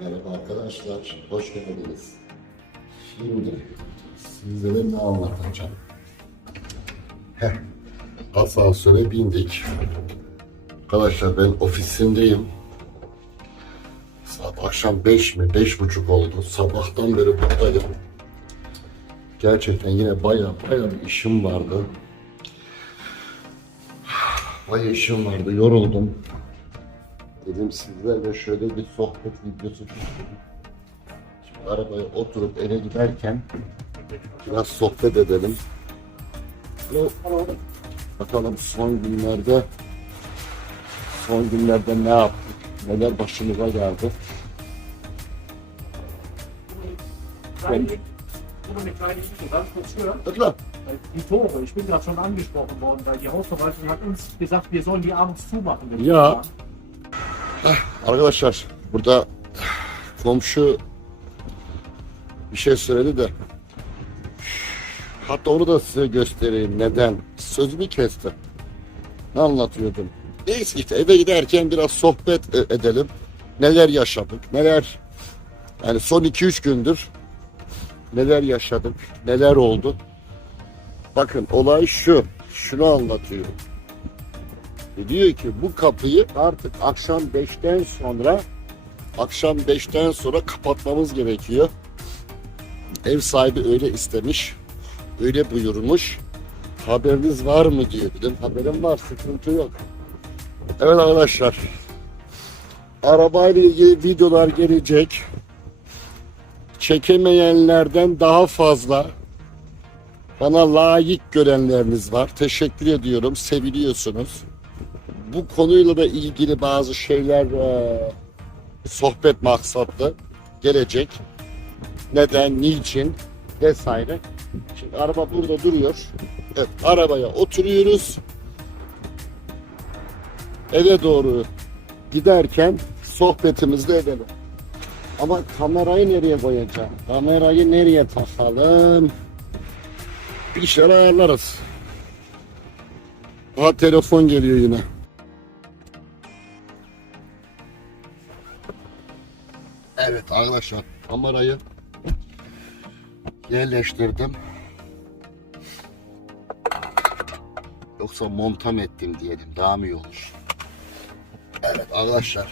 Merhaba arkadaşlar, hoş geldiniz. Şimdi sizlere ne anlatacağım? Heh, asansöre bindik. Arkadaşlar ben ofisimdeyim. Saat akşam 5 mi, beş buçuk oldu. Sabahtan beri buradayım. Gerçekten yine baya baya bir işim vardı. Baya işim vardı, yoruldum. Dedim sizlerle şöyle bir sohbet videosu çekeyim. Şimdi arabaya oturup eve giderken biraz sohbet edelim. Bakalım son günlerde son günlerde ne yaptık, neler başımıza geldi. Die Tore, ich bin gerade schon angesprochen worden, weil die Hausverwaltung hat uns gesagt, wir sollen die abends zumachen. Ja. Arkadaşlar burada komşu bir şey söyledi de. Hatta onu da size göstereyim. Neden? Sözümü kesti ne anlatıyordum? Neyse işte eve giderken biraz sohbet e- edelim. Neler yaşadık neler yani son 2-3 gündür neler yaşadık neler oldu? Bakın olay şu şunu anlatıyorum e diyor ki bu kapıyı artık akşam 5'ten sonra akşam 5'ten sonra kapatmamız gerekiyor. Ev sahibi öyle istemiş. Öyle buyurmuş. Haberiniz var mı diyor. Dedim haberim var sıkıntı yok. Evet arkadaşlar. Arabayla ilgili videolar gelecek. Çekemeyenlerden daha fazla bana layık görenleriniz var. Teşekkür ediyorum. Seviliyorsunuz bu konuyla da ilgili bazı şeyler e, sohbet maksatlı gelecek. Neden, niçin vesaire. Şimdi araba burada duruyor. Evet, arabaya oturuyoruz. Eve doğru giderken sohbetimizi de edelim. Ama kamerayı nereye koyacağım? Kamerayı nereye takalım? Bir şeyler ayarlarız. Aha telefon geliyor yine. Evet arkadaşlar kamerayı yerleştirdim. Yoksa montam ettim diyelim daha mı iyi olur? Evet arkadaşlar.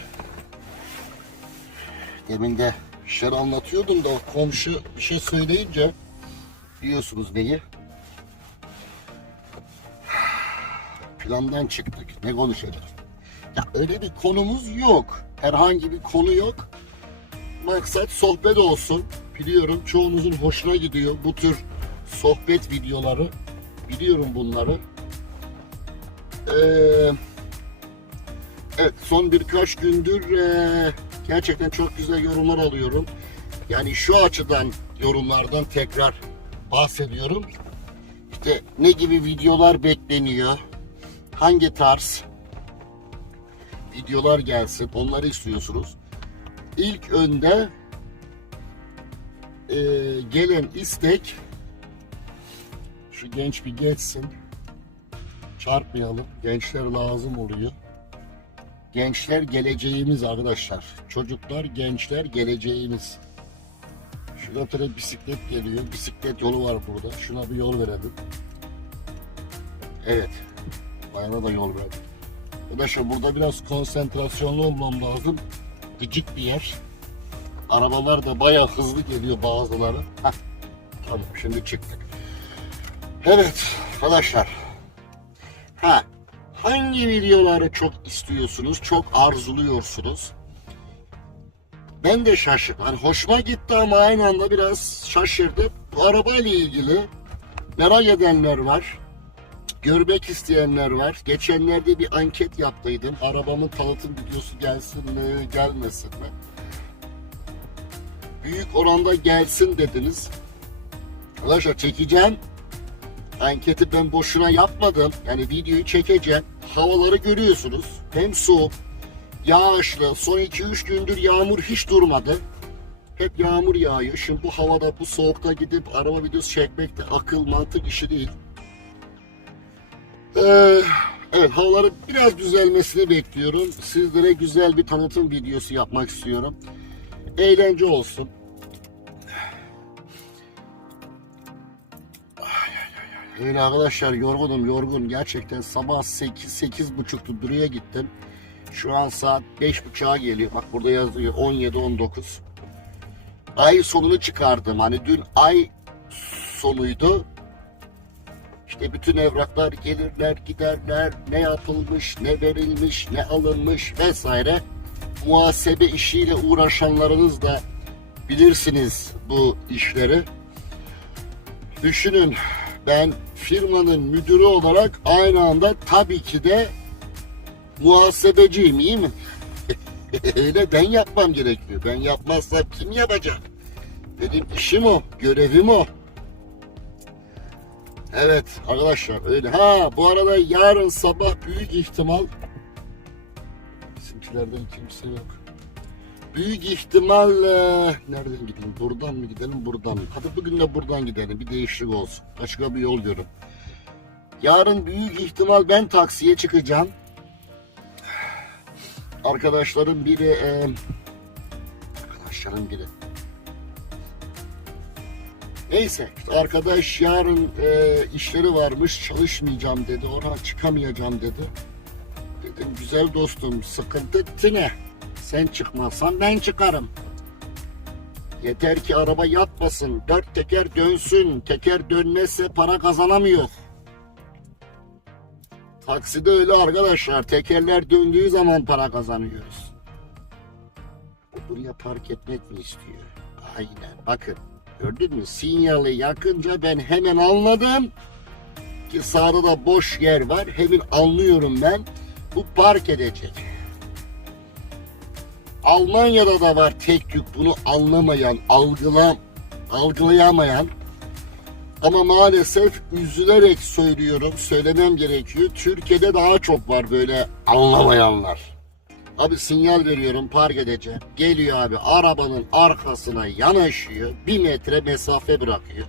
Demin de şeyler anlatıyordum da komşu bir şey söyleyince biliyorsunuz neyi? Plandan çıktık. Ne konuşacağız? Ya öyle bir konumuz yok. Herhangi bir konu yok. Maksat sohbet olsun. Biliyorum çoğunuzun hoşuna gidiyor bu tür sohbet videoları. Biliyorum bunları. Ee, evet son birkaç gündür ee, gerçekten çok güzel yorumlar alıyorum. Yani şu açıdan yorumlardan tekrar bahsediyorum. İşte ne gibi videolar bekleniyor? Hangi tarz videolar gelsin? Onları istiyorsunuz ilk önde e, gelen istek şu genç bir geçsin. Çarpmayalım. Gençler lazım oluyor. Gençler geleceğimiz arkadaşlar. Çocuklar gençler geleceğimiz. Şurada tane bisiklet geliyor. Bisiklet yolu var burada. Şuna bir yol verelim. Evet. Bayana da yol verdim. Arkadaşlar burada biraz konsantrasyonlu olmam lazım gıcık bir yer. Arabalar da bayağı hızlı geliyor bazıları. Heh, tamam şimdi çıktık. Evet arkadaşlar. Ha, hangi videoları çok istiyorsunuz, çok arzuluyorsunuz? Ben de şaşırdım. Hani hoşuma gitti ama aynı anda biraz şaşırdım. Bu arabayla ilgili merak edenler var. Görmek isteyenler var. Geçenlerde bir anket yaptıydım. Arabamın tanıtım videosu gelsin mi, gelmesin mi? Büyük oranda gelsin dediniz. Arkadaşlar çekeceğim. Anketi ben boşuna yapmadım. Yani videoyu çekeceğim. Havaları görüyorsunuz. Hem soğuk, yağışlı. Son 2-3 gündür yağmur hiç durmadı. Hep yağmur yağıyor. Şimdi bu havada, bu soğukta gidip araba videosu çekmek de akıl mantık işi değil. Ee, evet havaların biraz düzelmesini bekliyorum. Sizlere güzel bir tanıtım videosu yapmak istiyorum. eğlence olsun. Öyle arkadaşlar yorgunum yorgun. Gerçekten sabah 8 8 buçuktu duruya gittim. Şu an saat 5.30'a geliyor. Bak burada yazıyor 17 19. Ay sonunu çıkardım. Hani dün ay sonuydu. İşte bütün evraklar gelirler giderler. Ne yapılmış, ne verilmiş, ne alınmış vesaire. Muhasebe işiyle uğraşanlarınız da bilirsiniz bu işleri. Düşünün ben firmanın müdürü olarak aynı anda tabii ki de muhasebeciyim iyi mi? Öyle ben yapmam gerekiyor. Ben yapmazsam kim yapacak? Benim işim o, görevim o. Evet arkadaşlar öyle. Ha bu arada yarın sabah büyük ihtimal bizimkilerden kimse yok. Büyük ihtimal e, nereden gidelim? Buradan mı gidelim? Buradan mı? Hadi bugün de buradan gidelim. Bir değişiklik olsun. Başka bir yol görün. Yarın büyük ihtimal ben taksiye çıkacağım. Arkadaşlarım biri e, arkadaşlarım biri Neyse arkadaş yarın e, işleri varmış çalışmayacağım dedi. Oradan çıkamayacağım dedi. Dedim güzel dostum sıkıntı ne? Sen çıkmazsan ben çıkarım. Yeter ki araba yatmasın. Dört teker dönsün. Teker dönmezse para kazanamıyor. Takside öyle arkadaşlar. Tekerler döndüğü zaman para kazanıyoruz. Buraya park etmek mi istiyor? Aynen. Bakın Gördün mü? Sinyali yakınca ben hemen anladım ki sağda da boş yer var. Hemen anlıyorum ben. Bu park edecek. Almanya'da da var tek yük bunu anlamayan, algılam, algılayamayan. Ama maalesef üzülerek söylüyorum, söylemem gerekiyor. Türkiye'de daha çok var böyle anlamayanlar. Abi sinyal veriyorum park edeceğim. Geliyor abi arabanın arkasına yanaşıyor. Bir metre mesafe bırakıyor.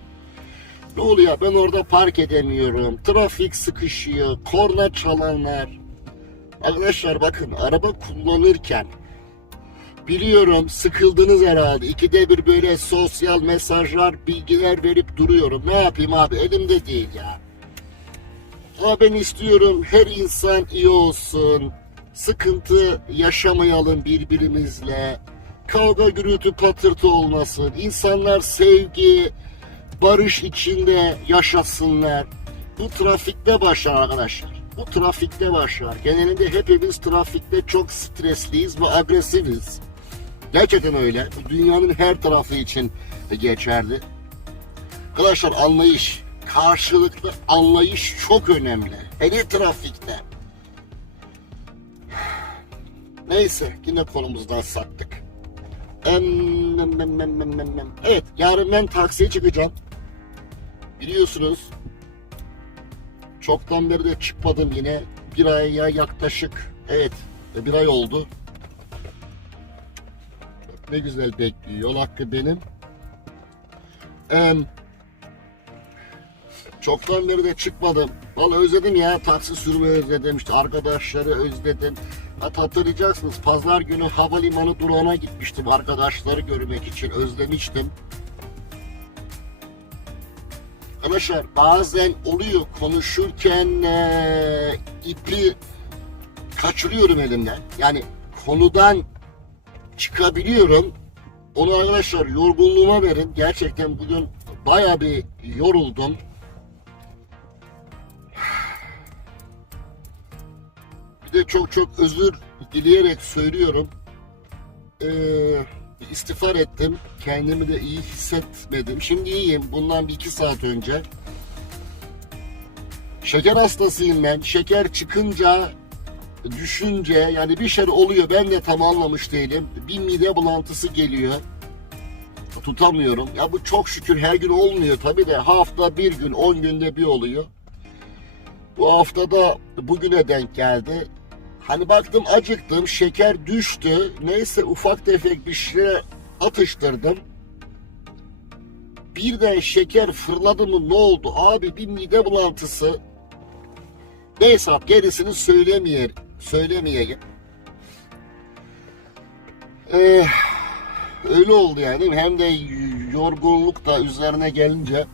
Ne oluyor ben orada park edemiyorum. Trafik sıkışıyor. Korna çalanlar. Arkadaşlar bakın araba kullanırken biliyorum sıkıldınız herhalde. İkide bir böyle sosyal mesajlar, bilgiler verip duruyorum. Ne yapayım abi elimde değil ya. Ama ben istiyorum her insan iyi olsun sıkıntı yaşamayalım birbirimizle. Kavga gürültü patırtı olmasın. İnsanlar sevgi, barış içinde yaşasınlar. Bu trafikte başlar arkadaşlar. Bu trafikte başlar. Genelinde hepimiz trafikte çok stresliyiz ve agresiviz. Gerçekten öyle. Bu dünyanın her tarafı için geçerli. Arkadaşlar anlayış, karşılıklı anlayış çok önemli. Hele trafikte. Neyse yine em, em. Evet yarın ben taksiye çıkacağım. Biliyorsunuz çoktan beri de çıkmadım yine. Bir aya yaklaşık evet bir ay oldu. Ne güzel bekliyor. Yol hakkı benim. Çoktan beri de çıkmadım. Vallahi özledim ya. Taksi sürmeyi özledim. İşte arkadaşları özledim. Hat hatırlayacaksınız pazar günü havalimanı durağına gitmiştim arkadaşları görmek için özlemiştim. Arkadaşlar bazen oluyor konuşurken eee, ipi kaçırıyorum elimden. Yani konudan çıkabiliyorum. Onu arkadaşlar yorgunluğuma verin. Gerçekten bugün baya bir yoruldum. De çok çok özür dileyerek söylüyorum. Ee, istiğfar ettim. Kendimi de iyi hissetmedim. Şimdi iyiyim. Bundan bir iki saat önce. Şeker hastasıyım ben. Şeker çıkınca düşünce yani bir şey oluyor. Ben de tam anlamış değilim. Bir mide bulantısı geliyor. Tutamıyorum. Ya bu çok şükür her gün olmuyor tabii de hafta bir gün, on günde bir oluyor. Bu haftada bugüne denk geldi. Hani baktım acıktım, şeker düştü. Neyse ufak tefek bir şey atıştırdım. Birden şeker fırladı mı ne oldu? Abi bir mide bulantısı. Neyse abi gerisini söylemeyeyim. Söylemeyeyim. Ee, öyle oldu yani? Hem de yorgunluk da üzerine gelince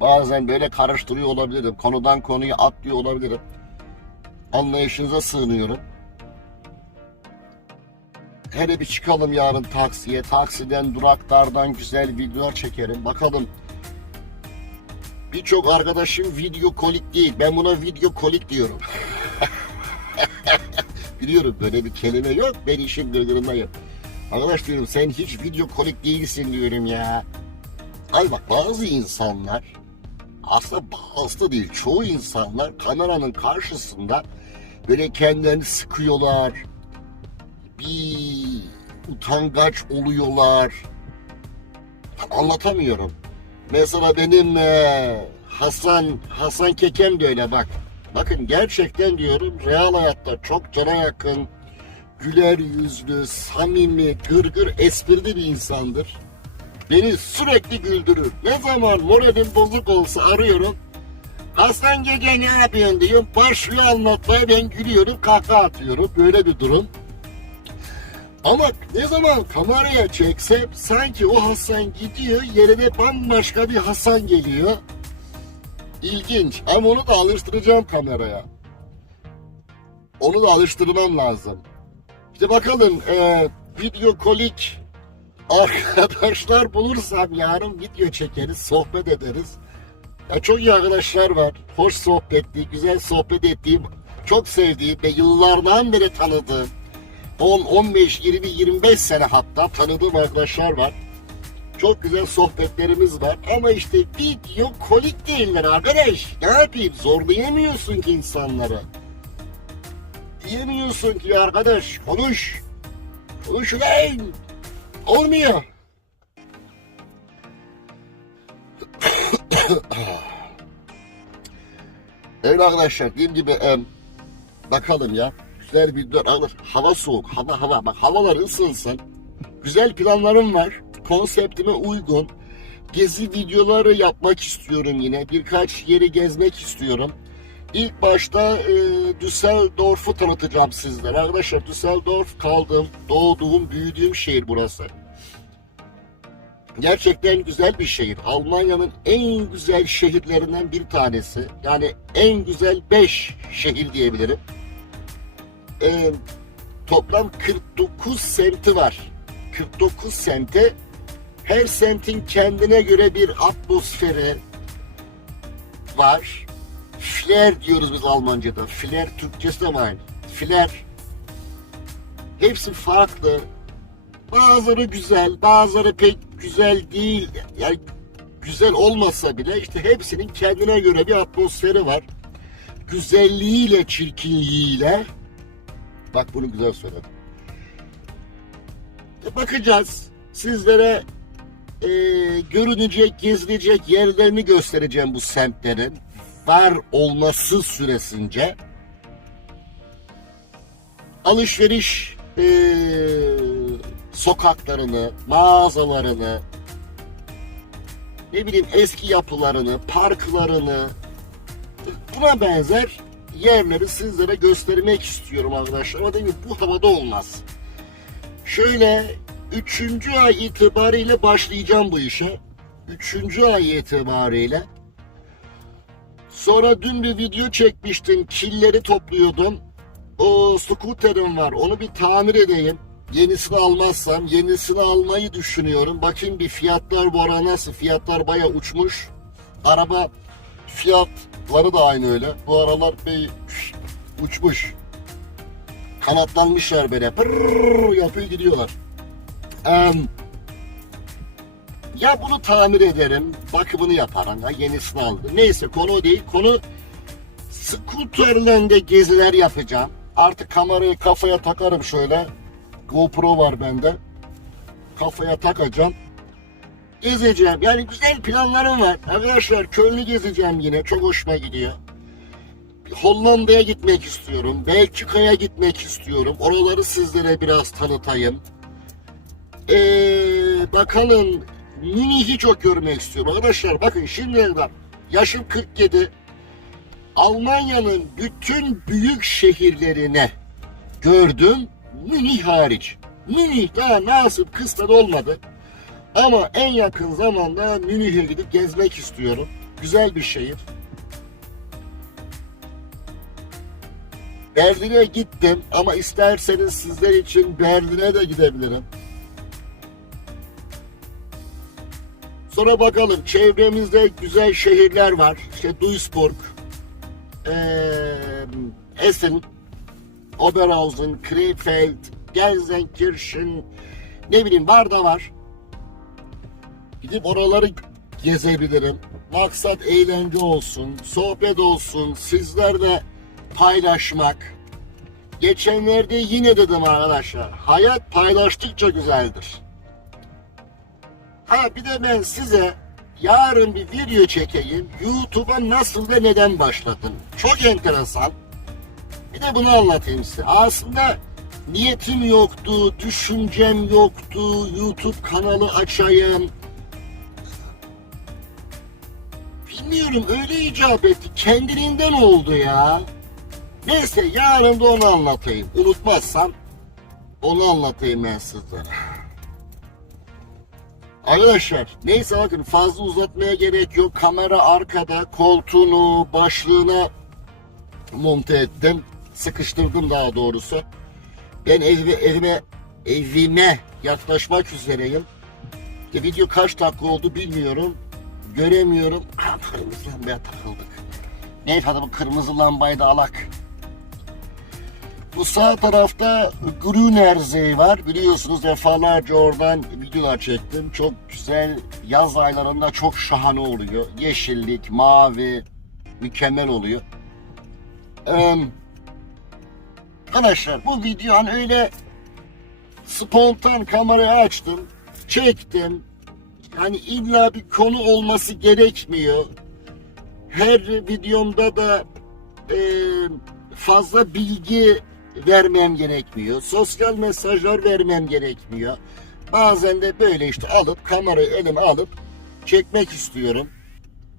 bazen böyle karıştırıyor olabilirim. Konudan konuya atlıyor olabilirim. Anlayışınıza sığınıyorum. Hele bir çıkalım yarın taksiye. Taksiden, duraklardan güzel videolar çekerim. Bakalım. Birçok arkadaşım video kolik değil. Ben buna video kolik diyorum. Biliyorum böyle bir kelime yok. Ben işin gırgırındayım. Arkadaş diyorum sen hiç video kolik değilsin diyorum ya. Ay bak bazı insanlar aslında bazı değil çoğu insanlar kameranın karşısında böyle kendilerini sıkıyorlar. Bir utangaç oluyorlar. Anlatamıyorum. Mesela benim eee, Hasan Hasan Kekem de öyle bak. Bakın gerçekten diyorum real hayatta çok cana yakın, güler yüzlü, samimi, gırgır, esprili bir insandır. Beni sürekli güldürür. Ne zaman moralim bozuk olsa arıyorum. Hasan Gege ne yapıyorsun diyorum. Başlıyor anlatmaya ben gülüyorum, kahkaha atıyorum. Böyle bir durum. Ama ne zaman kameraya çeksem sanki o Hasan gidiyor yerine bambaşka bir Hasan geliyor. İlginç ama onu da alıştıracağım kameraya. Onu da alıştırmam lazım. İşte bakalım e, video kolik arkadaşlar bulursam yarın video çekeriz, sohbet ederiz. Ya çok iyi arkadaşlar var. Hoş sohbetli, güzel sohbet ettiğim, çok sevdiğim ve yıllardan beri tanıdığım 10, 15, 20, 25 sene hatta tanıdığım arkadaşlar var. Çok güzel sohbetlerimiz var ama işte video kolik değiller arkadaş. Ne yapayım zorlayamıyorsun ki insanları. Diyemiyorsun ki arkadaş konuş. Konuş ulan. Olmuyor. evet arkadaşlar dediğim gibi em, bakalım ya. Güzel bir arkadaş hava soğuk hava hava bak havalar ısınsın. Güzel planlarım var. Konseptime uygun. Gezi videoları yapmak istiyorum yine. Birkaç yeri gezmek istiyorum. İlk başta e, Düsseldorf'u tanıtacağım sizlere. Arkadaşlar Düsseldorf kaldım, doğduğum, büyüdüğüm şehir burası. Gerçekten güzel bir şehir. Almanya'nın en güzel şehirlerinden bir tanesi. Yani en güzel 5 şehir diyebilirim. E, toplam 49 semti var. 49 semte her semtin kendine göre bir atmosferi var. Flair diyoruz biz Almanca'da. Flair Türkçesi de aynı. Flair. Hepsi farklı. Bazıları güzel, bazıları pek güzel değil. Yani güzel olmasa bile işte hepsinin kendine göre bir atmosferi var. Güzelliğiyle, çirkinliğiyle. Bak bunu güzel söyledim. E, Bakacağız. Sizlere e, görünecek, gezilecek yerlerini göstereceğim bu semtlerin. Var olması süresince. Alışveriş e, sokaklarını, mağazalarını, ne bileyim eski yapılarını, parklarını, buna benzer yerleri sizlere göstermek istiyorum arkadaşlar. Ama ki bu havada olmaz. Şöyle üçüncü ay itibariyle başlayacağım bu işe. Üçüncü ay itibariyle. Sonra dün bir video çekmiştim. Killeri topluyordum. O scooter'ım var. Onu bir tamir edeyim. Yenisini almazsam yenisini almayı düşünüyorum. Bakayım bir fiyatlar bu ara nasıl? Fiyatlar baya uçmuş. Araba fiyatları da aynı öyle. Bu aralar bir uçmuş. Kanatlanmışlar böyle. Pırrrr yapıyor gidiyorlar. Em, ya bunu tamir ederim, bakımını yaparım. Ya yenisini aldım. Neyse konu o değil. Konu skuterle de geziler yapacağım. Artık kamerayı kafaya takarım şöyle. GoPro var bende. Kafaya takacağım. Gezeceğim. Yani güzel planlarım var. Arkadaşlar Köln'ü gezeceğim yine. Çok hoşuma gidiyor. Hollanda'ya gitmek istiyorum. Belçika'ya gitmek istiyorum. Oraları sizlere biraz tanıtayım. Ee, bakalım Münih'i çok görmek istiyorum. Arkadaşlar bakın şimdiye kadar yaşım 47. Almanya'nın bütün büyük şehirlerine gördüm. Münih hariç. Münih daha nasip kısmet olmadı. Ama en yakın zamanda Münih'e gidip gezmek istiyorum. Güzel bir şehir. Berlin'e gittim ama isterseniz sizler için Berlin'e de gidebilirim. Sonra bakalım çevremizde güzel şehirler var. İşte Duisburg, eee Essen, Oberhausen, Krefeld, Gelsenkirchen, ne bileyim var da var. Gidip oraları gezebilirim. Maksat eğlence olsun, sohbet olsun, sizlerle paylaşmak. Geçenlerde yine dedim arkadaşlar, hayat paylaştıkça güzeldir. Ha bir de ben size yarın bir video çekeyim. YouTube'a nasıl ve neden başladım. Çok enteresan. Bir de bunu anlatayım size. Aslında niyetim yoktu, düşüncem yoktu. YouTube kanalı açayım. Bilmiyorum öyle icap etti. Kendiliğinden oldu ya. Neyse yarın da onu anlatayım. Unutmazsam onu anlatayım ben sizlere. Arkadaşlar neyse bakın fazla uzatmaya gerek yok. Kamera arkada koltuğunu başlığına monte ettim. Sıkıştırdım daha doğrusu. Ben evime, evime, evime yaklaşmak üzereyim. İşte video kaç dakika oldu bilmiyorum. Göremiyorum. Ha, kırmızı lambaya takıldık. Neyse bu kırmızı lambayı da alak. Bu sağ tarafta Grünersee var. Biliyorsunuz defalarca oradan videolar çektim. Çok güzel yaz aylarında çok şahane oluyor. Yeşillik, mavi mükemmel oluyor. Ee, arkadaşlar bu video hani öyle spontan kamerayı açtım, çektim. Yani illa bir konu olması gerekmiyor. Her videomda da e, fazla bilgi vermem gerekmiyor. Sosyal mesajlar vermem gerekmiyor. Bazen de böyle işte alıp kamerayı elime alıp çekmek istiyorum.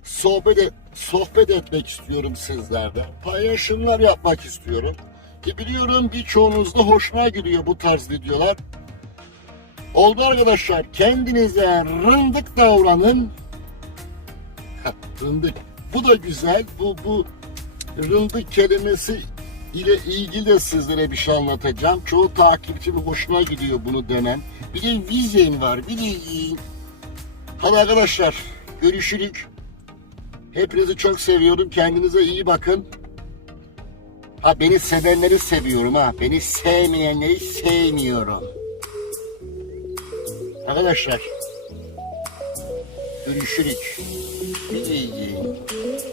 Sohbet et, sohbet etmek istiyorum sizlerle. Paylaşımlar yapmak istiyorum. Ki biliyorum birçoğunuzda hoşuna gidiyor bu tarz videolar. Oldu arkadaşlar. Kendinize rındık davranın. rındık. Bu da güzel. Bu bu rındık kelimesi ile ilgili de sizlere bir şey anlatacağım. Çoğu takipçim hoşuna gidiyor bunu demem. Bir de vizen var. Bir de Hadi arkadaşlar görüşürük. Hepinizi çok seviyorum. Kendinize iyi bakın. Ha beni sevenleri seviyorum ha. Beni sevmeyenleri sevmiyorum. Arkadaşlar görüşürük. Bir de